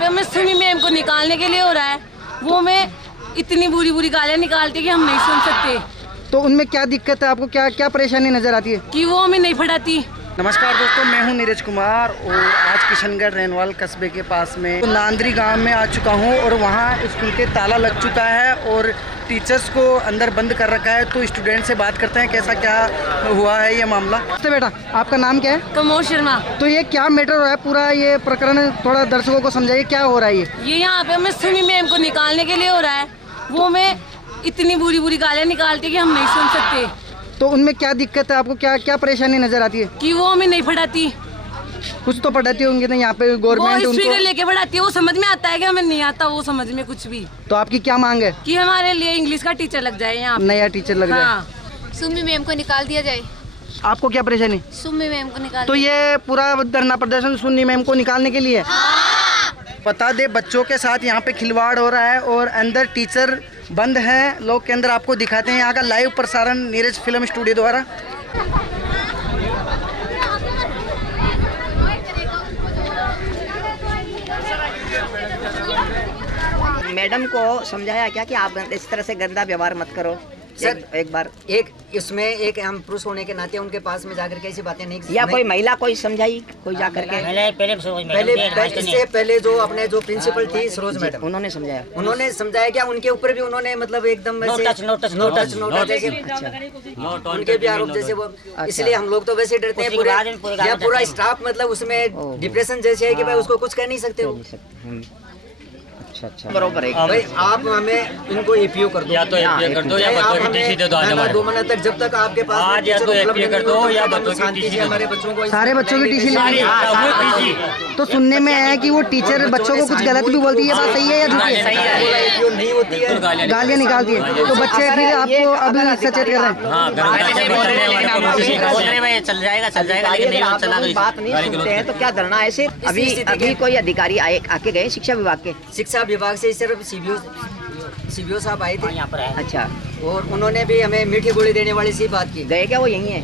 पे हमें सुनी मैम को निकालने के लिए हो रहा है, वो हमें इतनी बुरी बुरी गालियाँ निकालती है कि हम नहीं सुन सकते। तो उनमें क्या दिक्कत है आपको, क्या क्या परेशानी नजर आती है? कि वो हमें नहीं पढ़ाती। नमस्कार दोस्तों, मैं हूं नीरज कुमार और आज किशनगढ़ रेनवाल कस्बे के पास में नांदरी गांव में आ चुका हूं और वहां स्कूल के ताला लग चुका है और टीचर्स को अंदर बंद कर रखा है। तो स्टूडेंट से बात करते हैं कैसा क्या हुआ है ये मामला। तो बेटा आपका नाम क्या है? कमोद शर्मा। तो ये क्या मैटर हो रहा है, पूरा ये प्रकरण थोड़ा दर्शकों को समझाइए, क्या हो रहा है ये यहाँ पे हमें सुनी मैम को निकालने के लिए हो रहा है, वो हमें इतनी बुरी बुरी गालियाँ निकालती है कि हम नहीं सुन सकते। तो उनमें क्या दिक्कत है आपको, क्या क्या परेशानी नजर आती है? कि वो हमें नहीं पढ़ाती। कुछ तो पढ़ाती होंगी ना यहाँ पे गवर्नमेंट उनको लेके पढ़ाती है, वो समझ में आता है कि हमें नहीं आता वो समझ में कुछ भी। तो आपकी क्या मांग है? कि हमारे लिए इंग्लिश का टीचर लग जाए, यहाँ नया टीचर लग जाए। हाँ। सुमी मैम को निकाल दिया जाए। आपको क्या परेशानी? सुमी मैम को निकाल। तो ये पूरा धरना प्रदर्शन सुन्नी मैम को निकालने के लिए? बता दे बच्चों के साथ यहाँ पे खिलवाड़ हो रहा है और अंदर टीचर बंद है। लोग के अंदर आपको दिखाते हैं यहाँ का लाइव प्रसारण नीरज फिल्म स्टूडियो द्वारा। मैडम को समझाया क्या कि आप इस तरह से गंदा व्यवहार मत करो? सर एक बार इसमें एक हम पुरुष होने के नाते उनके पास में जाकर के ऐसी बातें नहीं, या कोई महिला कोई समझाई, कोई जाकर के इससे पहले जो अपने जो प्रिंसिपल थी सरोज मैडम, उन्होंने समझाया क्या उनके ऊपर भी उन्होंने मतलब एकदम नोटच उनके भी आरोप जैसे वो। इसलिए हम लोग तो वैसे डरते हैं, पूरा स्टाफ मतलब उसमें डिप्रेशन जैसे है कि भाई उसको कुछ कह नहीं सकते हो। अच्छा बरोबर है भाई, आप हमें इनको एपीओ कर दो, या तो एपीओ कर दो या बच्चों की टीसी दे दो। आज 2 महीने तक जब तक आपके पास आज या तो एपीओ कर दो या बच्चों की टीसी दे दो। हमारे बच्चों को सारे बच्चों की टीसी लेंगे। तो सुनने में आया कि वो टीचर बच्चों को कुछ गलत भी बोलती है, ये बात सही है या झूठी है? एपीओ नहीं होती है, गालियाँ निकालती है। तो बच्चे फिर आपको अभी सचेत कर रहे हैं? चल जाएगा लेकिन नहीं चला तो बात नहीं सुनते हैं तो क्या धरना? ऐसे अभी कोई अधिकारी आके गए शिक्षा विभाग से सिर्फ सीबीओ साहब आए थे यहाँ पर। अच्छा, और उन्होंने भी हमें मीठी गोली देने वाली सी बात की। गए क्या वो? यही है?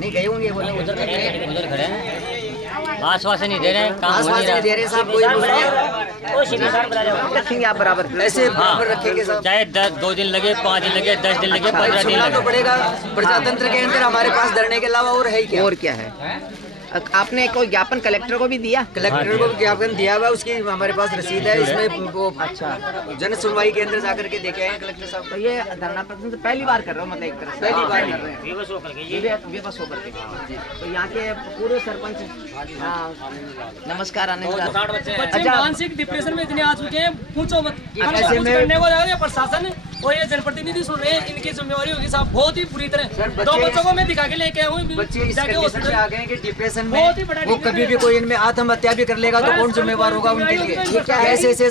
नहीं गए होंगे, वो उधर खड़े हैं, आश्वासन नहीं दे रहे हैं, आश्वासन नहीं दे रहे साहब। कोई रखेंगे आप बराबर, ऐसे बराबर रखेंगे साहब। चाहे 2 दिन लगे, 5 दिन लगे, 10 दिन लगे, 15 दिन लगे, तो पड़ेगा। प्रजातंत्र के अंदर हमारे पास धरने के अलावा और है क्या? और क्या है? आपने कोई ज्ञापन कलेक्टर को भी दिया? कलेक्टर को ज्ञापन दिया हुआ, उसकी हमारे पास रसीद है। इसमें वो अच्छा जन सुनवाई के अंदर जाकर के देखे हैं कलेक्टर साहब। तो ये धरना प्रदर्शन पहली बार कर रहे हो? मतलब एक तरह से पहली बार कर रहे हैं, बेबस होकर के। तो यहाँ के पूर्व सरपंच, नमस्कार। आने अच्छा, मानसिक डिप्रेशन में इतने आ चुके हैं, पूछो मत। ऐसे में करने को जाएगा प्रशासन और ये जनप्रतिनिधि सुन रहे हैं, इनकी जिम्मेवारी होगी साहब बहुत ही बुरी तरह। 2 बच्चों को मैं दिखा के लेके आया हूँ, बच्चे इस कंडीशन में आ गए कि डिप्रेशन में वो कभी भी कोई इनमें आत्महत्या भी कर लेगा तो कौन जिम्मेवार होगा उनके लिए? ऐसे ऐसे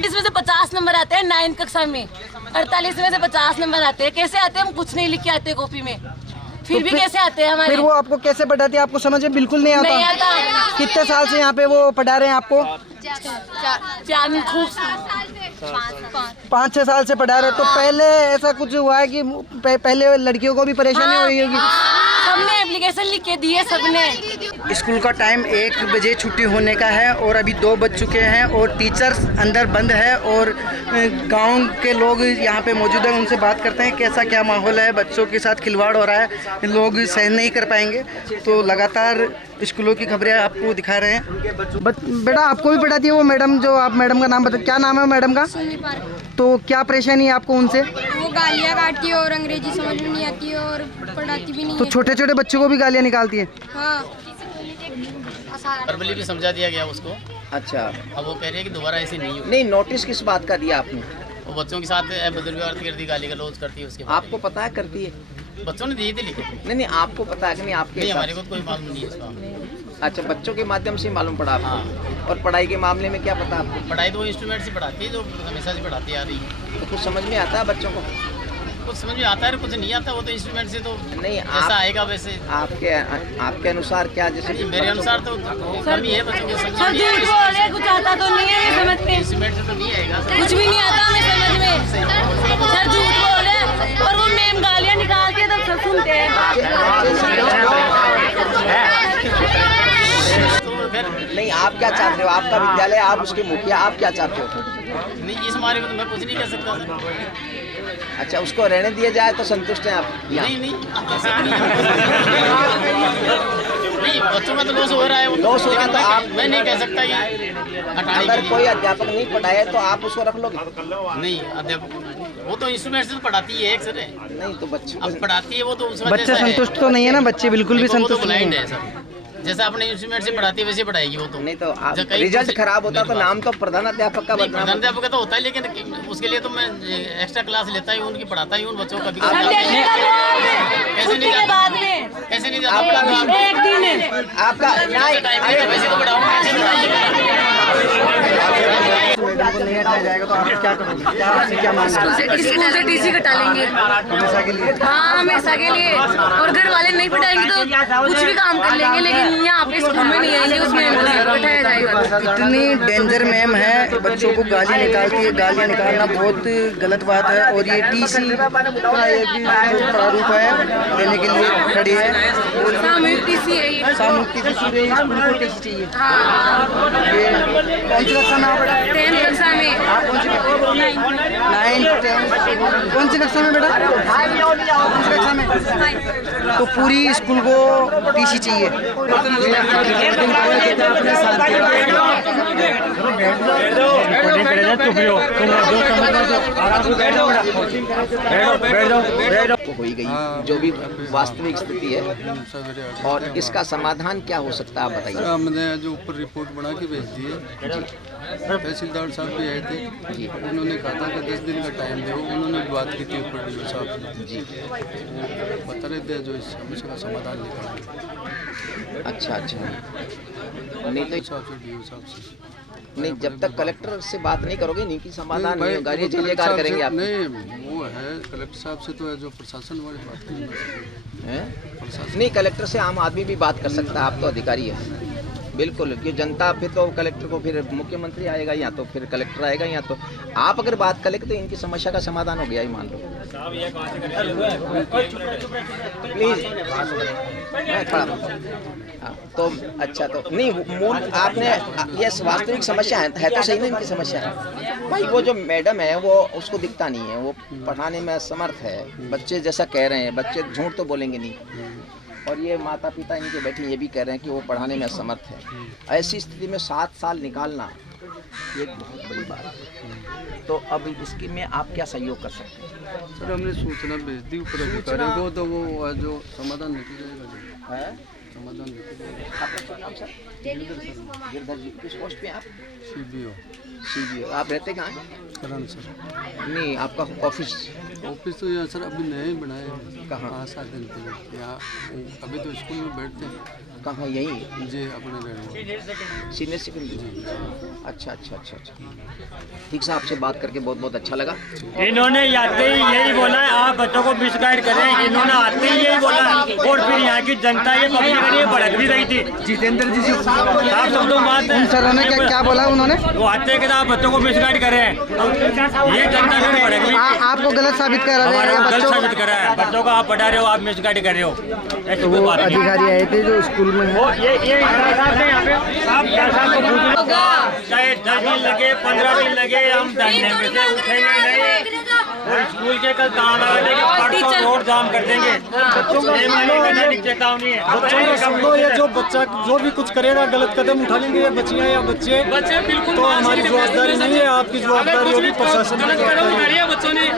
इसमें से 50 नंबर आते हैं 9th कक्षा में, 48 में से 50 नंबर आते हैं। कैसे आते हैं? हम कुछ नहीं लिख के आते कॉपी में, फिर भी कैसे आते हैं हमारे? फिर वो आपको कैसे पढ़ाती है? आपको समझ में बिल्कुल नहीं आता? कितने साल से यहाँ पे वो पढ़ा रहे हैं आपको? 5-6 साल से पढ़ा रहे हो। तो पहले ऐसा कुछ हुआ है कि पहले लड़कियों को भी परेशानी हो रही होगी? सबने एप्लीकेशन लिख के दी है सबने। स्कूल का टाइम 1 बजे छुट्टी होने का है और अभी 2 बज चुके हैं और टीचर्स अंदर बंद है और गांव के लोग यहाँ पे मौजूद हैं। उनसे बात करते हैं कैसा क्या माहौल है। बच्चों के साथ खिलवाड़ हो रहा है, लोग सहन नहीं कर पाएंगे। तो लगातार स्कूलों की खबरें आपको दिखा रहे हैं। बेटा आपको भी पढ़ाती है वो मैडम? जो आप मैडम का नाम बता, क्या नाम है मैडम का? तो क्या परेशानी है आपको उनसे? वो गालियाँ काटती है और अंग्रेजी समझ में नहीं आती है और पढ़ाती भी नहीं। तो छोटे छोटे बच्चों को भी गालियाँ निकालती है? हाँ, वर्बली भी समझा दिया गया उसको। अच्छा, अब वो कह रही है कि दोबारा ऐसे नहीं हो। नहीं, नोटिस किस बात का दिया आपने? वो बच्चों के साथ बुजुर्ग करती, गाली गलौज करती है उसके। आपको पता है करती है? बच्चों ने दिए थे लिखे। नहीं, आपको पता है कि नहीं? आपके हमारे को कोई मालूम नहीं है इसका। अच्छा, बच्चों के माध्यम से मालूम पड़ा आपको? और पढ़ाई के मामले में क्या पता आपको? पढ़ाई तो वो इंस्ट्रूमेंट से पढ़ाती है, जो हमेशा से पढ़ाती आ रही है। तो कुछ समझ में आता है बच्चों को? कुछ समझ में आता है, कुछ नहीं आता। वो तो इंस्ट्रूमेंट से तो नहीं ऐसा आएगा वैसे। आपके अनुसार क्या? जैसे मेरे अनुसार तो कमी है बच्चों के समझ में। झूठ बोल रहे, कुछ आता तो नहीं है समझ में। इंस्ट्रूमेंट से तो नहीं आएगा, कुछ भी नहीं आता हमें समझ में। सर झूठ बोल रहे और वो मैम गालियाँ निकालती है तब सब सुनते हैं। तो फिर नहीं, आप क्या चाहते हो? आपका विद्यालय, आप उसके मुखिया, आप क्या चाहते हो? नहीं, इस बारे में तो मैं कुछ नहीं कह सकता सर। अच्छा, उसको रहने दिया जाए तो संतुष्ट हैं आप? नहीं नहीं, ऐसे नहीं। नहीं, बच्चों का तो लॉस हो रहा है, लॉस हो रहा है तो आप, मैं नहीं कह सकता कि हटाने अगर के लिए। कोई अध्यापक नहीं पढ़ाए तो आप उसको रख लोगे? नहीं, अध्यापक वो तो इंस्ट्रूमेंट से पढ़ाती है एक सर, नहीं तो बच्चों अब पढ़ाती है वो तो उस बच्चे संतुष्ट तो नहीं है ना, बच्चे बिल्कुल भी संतुष्ट नहीं ब्लाइंड है। है सर, जैसा अपने इंस्ट्रूमेंट से पढ़ाती है वैसे पढ़ाएगी वो तो। नहीं तो आप जब कहीं रिजल्ट दूसरी- खराब होता तो नाम तो प्रधान अध्यापक का नहीं, बदनाम प्रधान होता। अध्यापक का तो होता है, लेकिन उसके लिए तो मैं एक्स्ट्रा क्लास लेता ही हूँ, उनकी पढ़ाता ही हूँ बच्चों को। कभी कैसे नहीं जाता, बाद में कैसे नहीं जाता, आपका एक दिन है। आपका नहीं, टाइम है, वैसे तो पढ़ाऊंगा, ऐसे तो पढ़ाइएगा। मैडम को नहीं हटाया जाएगा तो आप क्या करोगे? क्या आपसे क्या मांग है? स्कूल से टीसी कटा लेंगे हमेशा के लिए? हाँ, हमेशा के लिए। और घर वाले नहीं पढ़ाएंगे तो कुछ भी काम कर लेंगे, लेकिन यहाँ पे स्कूल में नहीं आएंगे, उसमें बैठाया जाएगा। इतनी डेंजर मैम है, बच्चों को गाली निकालती है। गालियाँ निकालना बहुत गलत बात है। और ये टीसी का ये भी जो प्रारूप है देने के लिए खड़ी है। सामूहिक टीसी है ये। सामूहिक टीसी स्कूल को टीसी चाहिए। हाँ, ये कौन सी कक्षा में आप बेटा? 10th कक्षा में। आप कौन सी 9, 10 कौन सी कक्षा में बेटा? कौन सी कक्षा में? तो पूरी स्कूल को टीसी चाहिए। तो हो ही गई जो भी वास्तविक स्थिति है, और इसका समाधान क्या हो सकता है आप बताइए। हमने जो ऊपर रिपोर्ट बना के भेज दी है, तहसीलदार साहब भी आए थे, उन्होंने कहा था कि 10 दिन का टाइम दो। उन्होंने बात की थी ऊपर डीओ साहब से जी, बता रहे थे जो इस समस्या का समाधान निकालेंगे। अच्छा अच्छा, नहीं तो साहब से डीओ साहब से नहीं, जब तक कलेक्टर से बात नहीं करोगे नहीं कि समाधान भाई, नहीं होगा, ये वो जलीय कलेक्टर कार्य साहब करेंगे से- आप। नहीं, वो है कलेक्टर साहब से तो है जो प्रशासन वाले बात करेंगे। हैं? नहीं, कलेक्टर से आम आदमी भी बात कर सकता है, आप तो अधिकारी है। बिल्कुल, कि जनता फिर तो कलेक्टर को, फिर मुख्यमंत्री आएगा या तो फिर कलेक्टर आएगा, या तो आप अगर बात करें तो इनकी समस्या का समाधान हो गया ही मान लो। प्लीज मैं खड़ा हूं। हाँ, तो अच्छा, तो नहीं मूल आपने ये वास्तविक समस्या है तो सही ना इनकी समस्या है भाई। वो जो मैडम है वो उसको दिखता नहीं है, वो पढ़ाने में असमर्थ है। बच्चे जैसा कह रहे हैं, बच्चे झूठ तो बोलेंगे नहीं, और ये माता पिता इनके बैठे ये भी कह रहे हैं कि वो पढ़ाने में असमर्थ है। ऐसी स्थिति में 7 साल निकालना ये एक बहुत बड़ी बात है। तो अब इसकी में आप क्या सहयोग कर सकते हैं? सर हमने सूचना भेज दी ऊपर अधिकारियों को, तो वो जो समाधान निकल जाएगा है? समाधान निकल जाएगा। आपका क्या नाम सर? गिरधर जी, किस पोस्ट पे आप? CBO CBO। आप रहते कहाँ हैं? करण सर। नहीं, आपका ऑफिस ऑफिस तो यहाँ सर अभी नए ही बनाए हैं। कहाँ? 5-7 दिन पहले यहाँ, अभी तो स्कूल में बैठते हैं कहाँ? यहीं जी, अपने रहने सीनियर सेकेंडरी। अच्छा अच्छा अच्छा अच्छा, ठीक से आपसे बात करके बहुत बहुत अच्छा लगा। इन्होंने आते ही यही बोला है, आप बच्चों को मिसगाइड करें। इन्होंने आते ही यही बोला, और फिर यहाँ की जनता ये पब्लिक ये भड़क भी रही थी। जितेंद्र जी से साफ शब्दों में बात है। सर ने क्या बोला उन्होंने? वो आते हैं कि आप बच्चों को मिसगाइड करें, ये जनता फिर भड़क रही थी। आपको गलत साबित कर रहे हमारे हैं को गलत बच्चों? साबित करा है, बच्चों को आप पढ़ा रहे हो, आप मिसगाइड कर रहे हो, ऐसी कोई वो बात नहीं। अधिकारी आए थे जो स्कूल में है। ये यहाँ पे आप दर्शन को पूछो, चाहे 10 दिन लगे 15 दिन लगे, हम धरने में से उठेंगे नहीं। और स्कूल के कल ताला लगे, परसों रोड जाम कर देंगे। ये मैंने चेतावनी है। बच्चों को समझो, ये जो बच्चा जो भी कुछ करेगा गलत कदम उठा लेंगे, ये बच्चियां या बच्चे बिल्कुल, तो हमारी जवाबदारी नहीं है, आपकी जवाबदारी होगी, प्रशासन की जवाबदारी है। बच्चों ने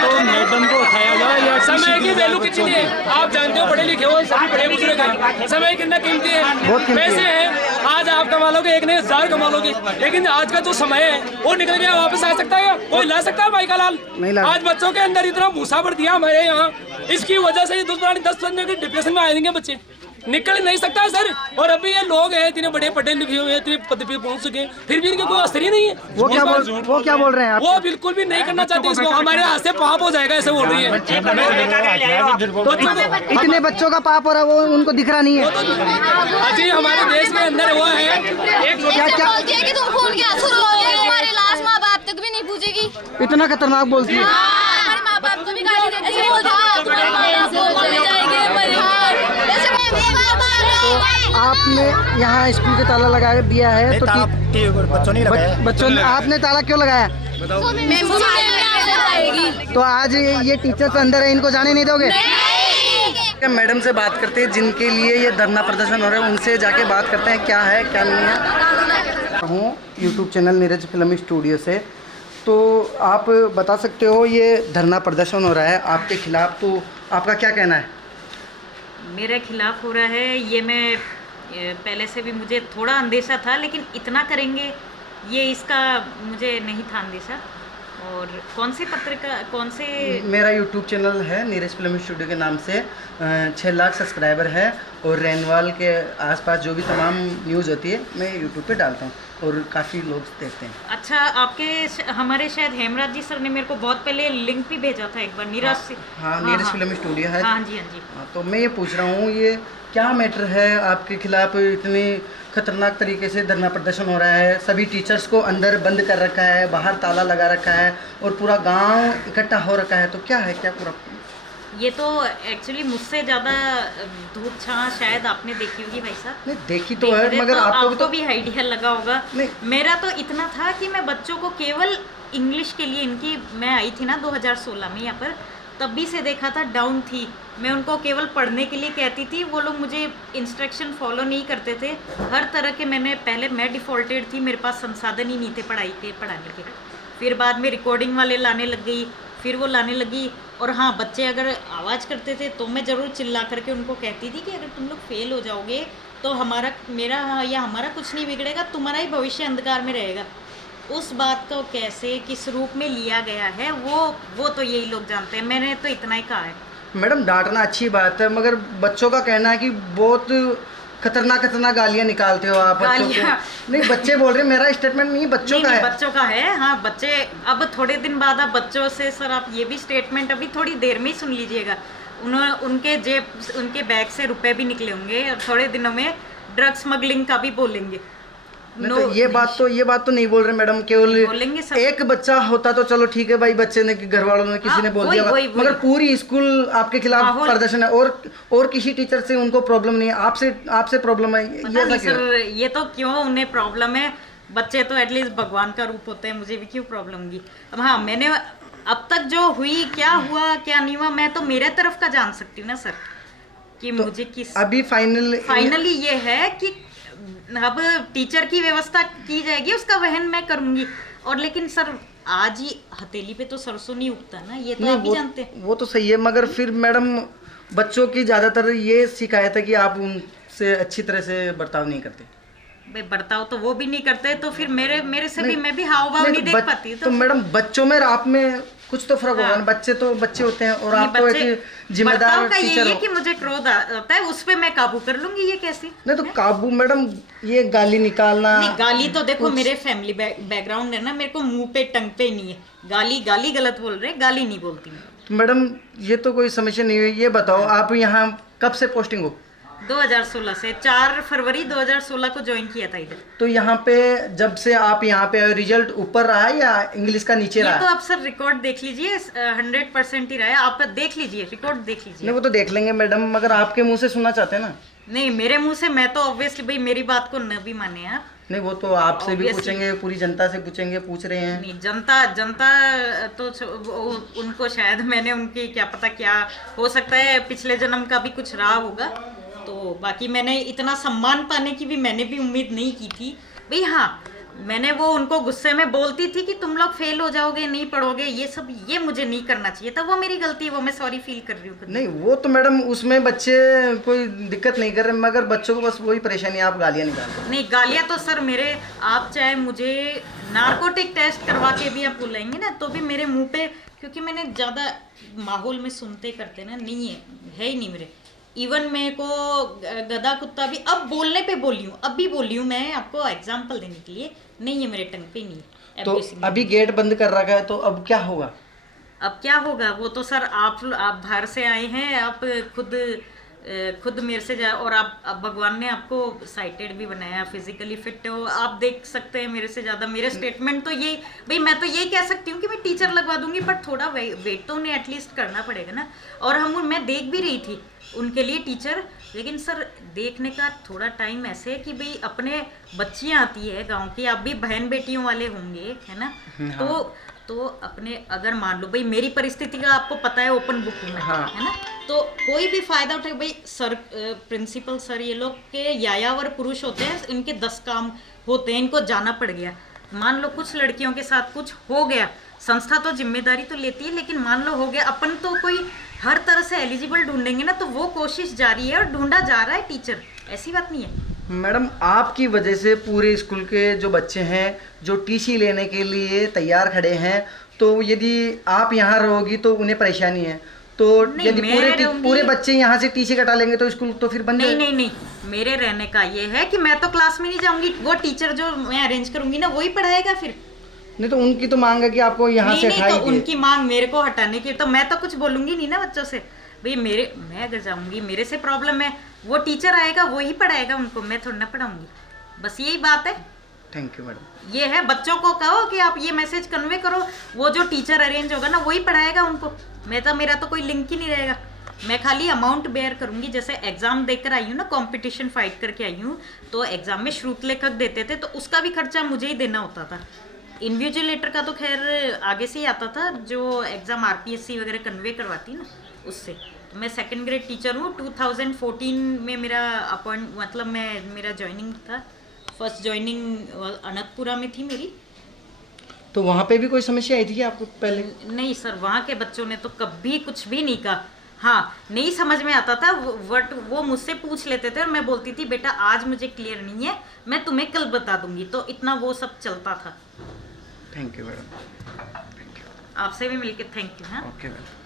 तो मैडम को उठाया जाए या समय की वैल्यू कितनी है आप जानते हो, पढ़े लिखे हो, सभी बड़े बुजुर्ग हैं। समय कितना कीमती है, पैसे हैं। आज आप कमा लोगे, एक नहीं 1000 कमा लोगे, लेकिन आज का जो समय है वो निकल गया, वापस आ सकता है? कोई ला सकता है भाई का लाल? आज बच्चों के अंदर इतना भूसा भर दिया हमारे यहाँ, इसकी वजह से 10 दिन के डिप्रेशन में आएंगे बच्चे, निकल नहीं सकता है सर। और अभी ये लोग हैं इतने बड़े पढ़े लिखे हुए हैं, इतने पद पे पहुंच चुके हैं, फिर भी इनके कोई असर ही नहीं है। वो क्या बोल रहे हैं आप? वो बिल्कुल भी नहीं करना चाहते इसको, हमारे हाथ से पाप हो जाएगा ऐसे बोल रही है। इतने बच्चों का पाप हो रहा है, वो उनको दिख रहा नहीं है। अजी हमारे देश के अंदर वो है क्या कि तुम खून के आंसू रोओगे, तुम्हारी लाश माँ बाप तक भी नहीं पूछेगी। इतना खतरनाक बोलती है? हमारे माँ बाप को भी गाली देती है, तुम्हारे माँ बाप को भी जाएंगे परिवार। ऐसे आपने यहाँ स्कूल के ताला लगा दिया है तो बच्चों ने लगाया। बच्चों ने, आपने ताला क्यों लगाया? तो आज ये टीचर्स अंदर है, इनको जाने नहीं दोगे? मैडम से बात करते हैं जिनके लिए ये धरना प्रदर्शन हो रहा है, उनसे जाके बात करते हैं क्या है क्या नहीं है। हूँ YouTube channel Neeraj film studio से। तो आप बता सकते हो ये धरना प्रदर्शन हो रहा है आपके खिलाफ, तो आपका क्या कहना है? मेरे खिलाफ हो रहा है ये, मैं पहले से भी मुझे थोड़ा अंदेशा था, लेकिन इतना करेंगे ये इसका मुझे नहीं था अंदेशा। और कौन सी पत्रिका, कौन से? मेरा यूट्यूब चैनल है नीरज फिल्म स्टूडियो के नाम से, 6 लाख सब्सक्राइबर है और रेनवाल के आसपास जो भी तमाम न्यूज़ होती है मैं यूट्यूब पे डालता हूँ और काफ़ी लोग देखते हैं। अच्छा, आपके हमारे शायद हेमराज जी सर ने मेरे को बहुत पहले लिंक भी भेजा था एक बार नीरज से। हाँ, नीरज फिल्म स्टूडियो है। हाँ जी, हाँ जी। तो मैं ये पूछ रहा हूँ ये क्या मैटर है आपके खिलाफ, इतनी खतरनाक तरीके से धरना प्रदर्शन हो रहा है, सभी टीचर्स को अंदर बंद कर रखा है, बाहर ताला लगा रखा है और पूरा गांव इकट्ठा हो रखा है, तो क्या है क्या पूरा? ये तो एक्चुअली मुझसे ज़्यादा धूप छां शायद आपने देखी होगी भाई साहब। नहीं देखी तो है, मगर आपको भी आइडिया लगा होगा। मेरा तो इतना था कि मैं बच्चों को केवल इंग्लिश के लिए, इनकी मैं आई थी ना 2016 में यहाँ पर, तब भी से देखा था डाउन थी, मैं उनको केवल पढ़ने के लिए कहती थी, वो लोग मुझे इंस्ट्रक्शन फॉलो नहीं करते थे। हर तरह के मैं डिफ़ॉल्टेड थी, मेरे पास संसाधन ही नहीं थे पढ़ाने के। फिर बाद में रिकॉर्डिंग वाले लाने लग गई, फिर वो लाने लगी। और हाँ, बच्चे अगर आवाज़ करते थे तो मैं ज़रूर चिल्ला करके उनको कहती थी कि अगर तुम लोग फेल हो जाओगे तो हमारा कुछ नहीं बिगड़ेगा, तुम्हारा ही भविष्य अंधकार में रहेगा। उस बात को कैसे किस रूप में लिया गया है वो तो यही लोग जानते हैं, मैंने तो इतना ही कहा है। मैडम डांटना अच्छी बात है, मगर बच्चों का कहना है कि बहुत खतरनाक गालियाँ निकालते हो आप बच्चों को। नहीं, बच्चे बोल रहे हैं, मेरा स्टेटमेंट नहीं, बच्चों का है। बच्चों का है, हाँ बच्चे। अब थोड़े दिन बाद आप बच्चों से, सर आप ये भी स्टेटमेंट अभी थोड़ी देर में ही सुन लीजिएगा। उनके बैग से रुपए भी निकले होंगे और थोड़े दिनों में ड्रग स्मगलिंग का भी बोलेंगे। तो ये बात तो नहीं बोल रहे मैडम, केवल एक बच्चा होता तो चलो ठीक है भाई, बच्चे ने, घर वालों ने, किसी ने बोल दिया, मगर पूरी स्कूल आपके खिलाफ प्रदर्शन है और किसी टीचर से उनको प्रॉब्लम नहीं है, आपसे प्रॉब्लम है। ये सर, ये तो क्यों उन्हें प्रॉब्लम है? बच्चे तो एटलीस्ट भगवान का रूप होते हैं, मुझे भी क्यों प्रॉब्लम होगी? अब हाँ, मैंने अब तक जो हुई, क्या हुआ क्या नहीं हुआ, मैं तो मेरे तरफ का जान सकती हूँ ना सर, कि तो मुझे किस अभी फाइनली ये है कि अब टीचर की व्यवस्था की जाएगी, उसका वहन मैं करूंगी। और लेकिन सर, आज ही हथेली पे तो सरसों नहीं उगता ना, ये तो आप भी जानते हैं। वो तो सही है, मगर फिर मैडम बच्चों की ज्यादातर ये शिकायत है कि आप उनसे अच्छी तरह से बर्ताव नहीं करते। भाई बर्ताव तो वो भी नहीं करते, तो फिर मेरे से भी मैं भी हाव भाव नहीं देख पाती। तो मैडम बच्चों में आप में कुछ तो फर्क होगा ना, बच्चे तो बच्चे होते हैं और आप तो एक जिम्मेदार टीचर हो। ये कि मुझे क्रोध आता है, उस पे मैं काबू कर लूंगी, ये कैसे? नहीं तो काबू मैडम, ये गाली निकालना। नहीं, गाली तो देखो मेरे फैमिली बैकग्राउंड है ना, मेरे को मुंह पे टंग पे नहीं है। गाली गलत बोल रहे, गाली नहीं बोलती मैं। तो मैडम ये तो कोई समस्या नहीं हुई। ये बताओ आप यहाँ कब से पोस्टिंग हो? 2016 से, 4 फरवरी 2016 को ज्वाइन किया था इधर। तो यहाँ पे जब से आप यहाँ पे रिजल्ट ऊपर रहा है या इंग्लिश का नीचे रहा? ये तो आप सर रिकॉर्ड देख लीजिए, 100% ही रहा है। आप देख लीजिए, रिकॉर्ड देख लीजिए। नहीं, वो तो देख लेंगे मैडम, मगर आपके मुंह से सुनना चाहते हैं ना। नहीं, मेरे मुंह से मैं तो ऑब्वियसली भाई मेरी बात को न भी माने आप। नहीं, वो तो आपसे भी पूछेंगे, पूरी जनता से पूछेंगे, पूछ रहे हैं। नहीं, जनता तो उनको शायद मैंने उनकी क्या पता क्या हो सकता है, पिछले जन्म का भी कुछ रहा होगा। तो बाकी मैंने इतना सम्मान पाने की भी मैंने भी उम्मीद नहीं की थी भाई। हाँ, मैंने वो उनको गुस्से में बोलती थी कि तुम लोग फेल हो जाओगे, नहीं पढ़ोगे, ये मुझे नहीं करना चाहिए था, वो मेरी गलती है, वो मैं सॉरी फील कर रही हूँ। नहीं, वो तो मैडम उसमें बच्चे कोई दिक्कत नहीं कर रहे, मगर बच्चों को बस वही परेशानी, आप गालियाँ निकाल रहे। नहीं, गालियाँ तो सर मेरे, आप चाहे मुझे नार्कोटिक टेस्ट करवा के भी आप बुलाएंगे ना, तो भी मेरे मुँह पे, क्योंकि मैंने ज़्यादा माहौल में सुनते करते ना, नहीं है ही नहीं मेरे। इवन मेरे को गधा कुत्ता भी अब बोलने पे बोली हूँ, अब भी बोली हूँ मैं आपको एग्जांपल देने के लिए, नहीं है मेरे टंग पे, नहीं है। तो अभी गेट बंद कर रखा है, तो अब क्या होगा? अब क्या होगा वो तो सर आप बाहर से आए हैं, आप खुद मेरे से जा, और आप भगवान ने आपको साइटेड भी बनाया, फिजिकली फिट हो, आप देख सकते हैं मेरे से ज़्यादा। मेरे स्टेटमेंट तो ये भाई, मैं तो ये कह सकती हूँ कि मैं टीचर लगवा दूंगी, पर थोड़ा वेट तो उन्हें एटलीस्ट करना पड़ेगा ना। और मैं देख भी रही थी उनके लिए टीचर, लेकिन सर देखने का थोड़ा टाइम ऐसे है कि भाई अपने बच्चियाँ आती है गांव की, आप भी बहन बेटियों वाले होंगे है ना। तो अपने अगर मान लो भाई मेरी परिस्थिति का आपको पता है, ओपन बुक हूँ मैं, है ना। तो कोई भी फायदा उठाए भाई सर, प्रिंसिपल सर ये लोग के यायावर पुरुष होते हैं, इनके 10 काम होते हैं, इनको जाना पड़ गया। मान लो कुछ लड़कियों के साथ कुछ हो गया, संस्था तो जिम्मेदारी तो लेती है, लेकिन मान लो हो गया, अपन तो कोई हर तरह से एलिजिबल ढूंढेंगे ना, तो वो कोशिश जारी है और ढूंढा जा रहा है टीचर, ऐसी बात नहीं है। मैडम आपकी वजह से पूरे स्कूल के जो बच्चे हैं जो टीसी लेने के लिए तैयार खड़े हैं, तो यदि आप यहाँ रहोगी तो उन्हें परेशानी है, तो यदि पूरे बच्चे यहाँ से टीसी कटा लेंगे तो स्कूल तो फिर बंद। नहीं, मेरे रहने का ये है कि मैं तो क्लास में नहीं जाऊंगी, वो टीचर जो मैं अरेंज करूंगी ना वही पढ़ाएगा फिर। नहीं तो उनकी तो मांग है कि आपको यहाँ से तो उनकी मांग मेरे को हटाने की, तो मैं तो कुछ बोलूंगी नहीं ना बच्चों से, भाई मैं अगर जाऊंगी, मेरे से प्रॉब्लम है, वो टीचर आएगा वही पढ़ाएगा उनको, मैं थोड़ा ना पढ़ाऊंगी, बस यही बात है। Thank you madam. ये है, बच्चों को कहो कि आप ये मैसेज कन्वे करो, वो जो टीचर अरेंज होगा ना वही पढ़ाएगा उनको, मेरा तो कोई लिंक ही नहीं रहेगा, मैं खाली अमाउंट बेयर करूंगी। जैसे एग्जाम देकर आई हूँ ना, कंपटीशन फाइट करके आई हूँ, तो एग्जाम में श्रुत लेखक देते थे, तो उसका भी खर्चा मुझे ही देना होता था। इन्विजिलेटर का तो खैर आगे से ही आता था, जो एग्जाम RPSC वगैरह कन्वे करवाती ना उससे। तो मैं 2nd ग्रेड टीचर हूँ, 2014 में मेरा मेरा ज्वाइनिंग था, फर्स्ट ज्वाइनिंग अनंतपुरा में थी मेरी। तो वहाँ पे भी कोई समस्या आई थी कि आपको पहले? नहीं सर, वहाँ के बच्चों ने तो कभी कुछ भी नहीं कहा। हाँ, नहीं समझ में आता था वो मुझसे पूछ लेते थे और मैं बोलती थी बेटा आज मुझे क्लियर नहीं है, मैं तुम्हें कल बता दूंगी, तो इतना वो सब चलता था। Thank you madam. आपसे भी मिलके थैंक यू। हाँ, ओके मैडम।